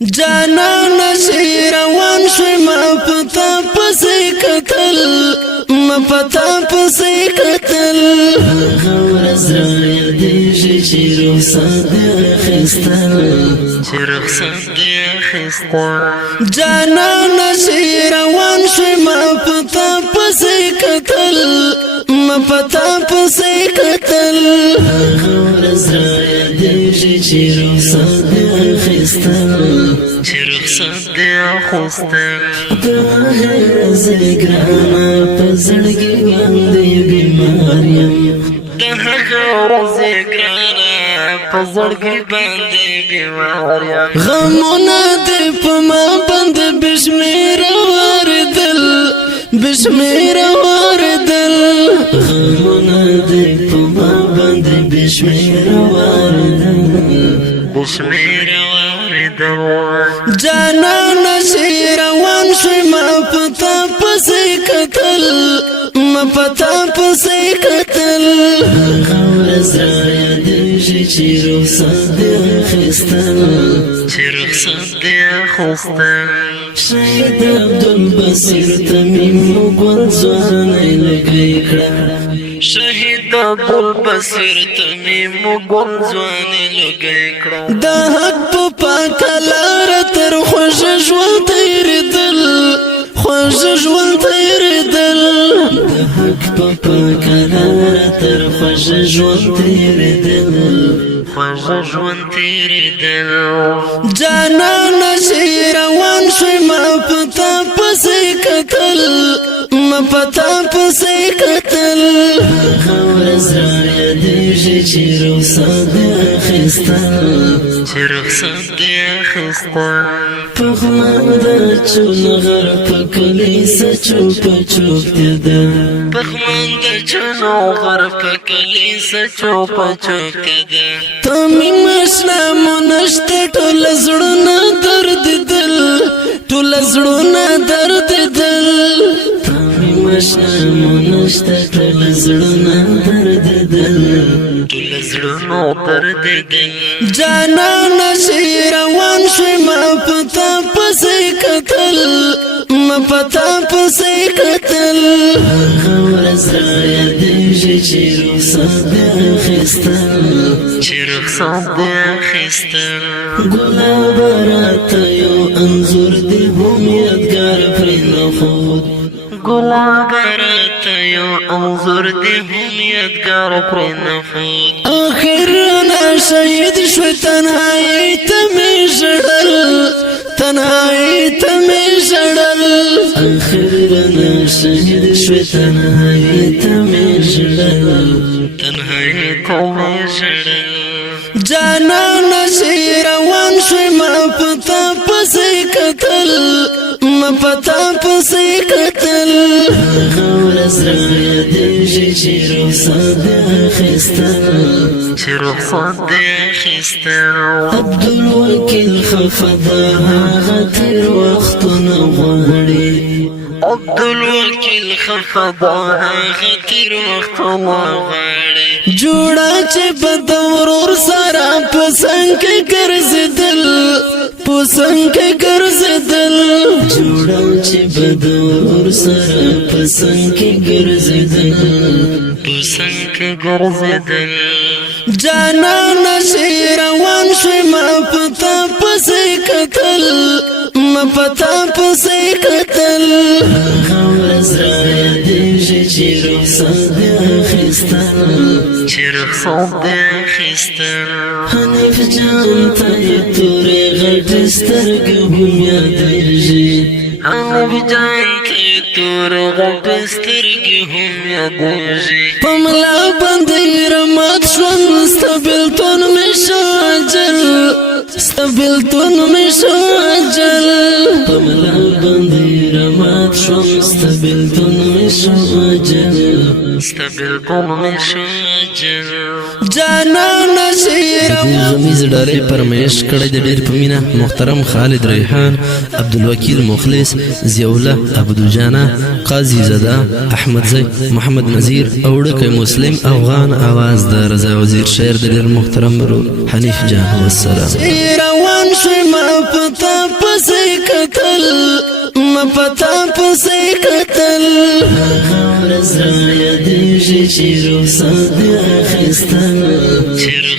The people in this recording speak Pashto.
جانان شي روان شوي ما پتا پسې قتل ما پتا پسې قتل ورځ را یادېږي چې رخصت دې اخیستل جانان شي روان شوي ما پتا پسې قتل ما پتا پسې قتل ورځ را یادېږي چې رخصت دې اخیستل د هغې ګرانه په زړګي باندې بیمار یم غمونه دې په ما باندې بشمیره واردل بشمیره واردل غمونه دې په ما باندې بشمیره واردل جانان شي روان شوي ما پتا پسې قتل ما پتا پسې قتل ورځ را یادېږي چې رخصت دې اخیستل شهید عبدالبصیر تمیم ګل ځوانۍ لږی کړه د حق په پاکه لاره تر خوږه ژوند تېرېدل خوږه ژوند تېرېدل د حق په پاکه لاره تر خوږه ژوند تېرېدل جانان شي روان شوي ما پتا پسې قتل ما پتا پسې قتل ورځ را یادېږي چې رخصت دې اخیستل پخمان د چونغر په کلیسه چوپه چوپتیا ده تمیم اسلام نشته ټول زړونه درد دل ټول زړونه درد دل تمیم اسلام نشته ټول زړونه درد دل جانان شي روان شوي ما پتا پسې قتل ما پتا پسې قتل ورځ را یادېږي چې رخصت دې اخیستل ګلاب راته یو انځور دې هم یادګار پرې نښود آخر انا شهید شوي تنهایی ته مې ژړل تنهایی ته مې ژړل آخر انا شهید شوي تنهایی ته مې ژړل جانان شي روان شوي ما پتا پسې قتل ما پتا پسې قتل ورځ را یادېږي چې رخصت دې اخیستل عبدالوکیل خفه ده هغه تېر وختونه غواړي جوړه چې به د ورور سره په څنګ کې ګرځېدل په څنګ کې ګرځېدل جوړه چې به د ورور سره په څنګ کې ګرځېدل جانان شي روان شوي ما پتا پسې قتل ما پتا پسې قتل ورځ را یادېږي چې رخصت دې اخیستل حنیف جان ته یې تورې غټې سترګې هم یادېږي په ملا باندې رمات شوم ستا بېلتون مې شو اجل ستا بېلتون مې شو اجل په ملا باندې رمات شوم ستا بېلتون مې شو اجل استبلتون میں شاجر جانا نشیر غمیز ډالۍ پرمیش کړی د ډېر په مینه محترم خالد ریحان عبدالوکیل مخلص ضیاءالله عبدوجانه قاضي زده احمد زی محمد نذیر اوړکی مسلم افغان आवाज د رضا وزیر شعر د ډېر محترم ورور حنیف جان والسلام روان شوی ما پتا پسې کتل ما پتا پسې کتل ورځ را یادېږي چې رخصت دې اخیستل